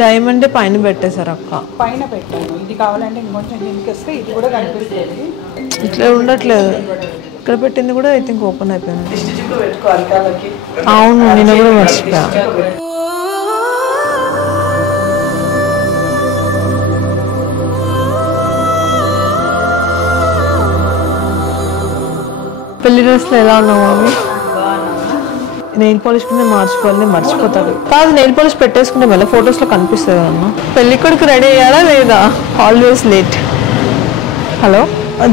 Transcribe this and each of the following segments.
Diamond పైన పెట్టేశారు అక్క. పైన పెట్టాను. ఇది కావాలంటే ఇంకొంచెం కిందకి వస్తే ఇది కూడా కనిపిస్తుంది. ఇట్లా ఉండట్లేదు. ఇక్కడ పెట్టింది కూడా ఐ థింక్ ఓపెన్ అయిపోయింది. అవును, నేను కూడా మర్చిపోయా. పెళ్లి డ్రెస్లో ఎలా ఉన్నావు మమ్మీ? నెయిల్ పాలిష్ కూడా మార్చుకోవాలి, నేను మర్చిపోతాను. కాదు, నెయిల్ పాలిష్ పెట్టేసుకుంటే మళ్ళీ ఫొటోస్లో కనిపిస్తుంది అన్న. పెళ్లి కొడుకు రెడీ అయ్యారా లేదా? Always late. హలో,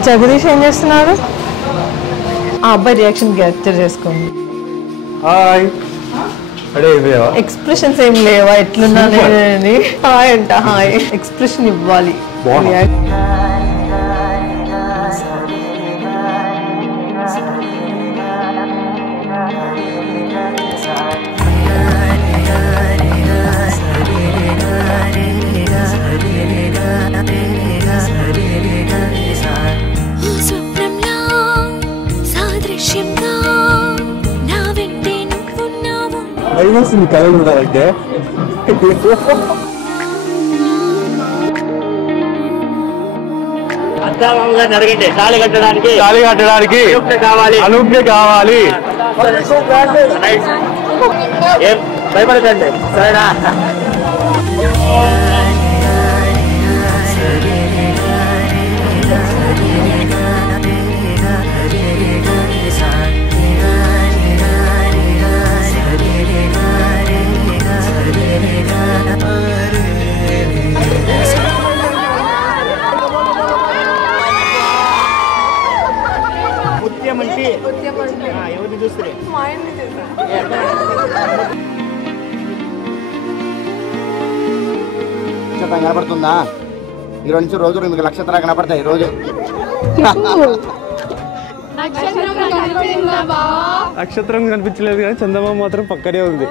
జగదీష్ ఏం చేస్తున్నారు? ఆ అబ్బాయి రియాక్షన్ క్యాప్చర్ చేసుకోండి. ఎక్స్ప్రెషన్స్ ఏం లేవా? ఎట్లున్నా హాయ్ అంట. హాయ్ ఎక్స్ప్రెషన్ ఇవ్వాలి. కలగలుగుతారంటే తాళి కట్టడానికి అనూప్య కావాలి. భయపడకండి, సరేనా? ఎవరిని చూస్తే కనపడుతుందా? ఈరోజు నుంచి రోజు మీకు నక్షత్రాలు కనపడతాయి. రోజు నక్షత్రం కనిపించలేదు కానీ చందమామ మాత్రం పక్కనే ఉంది.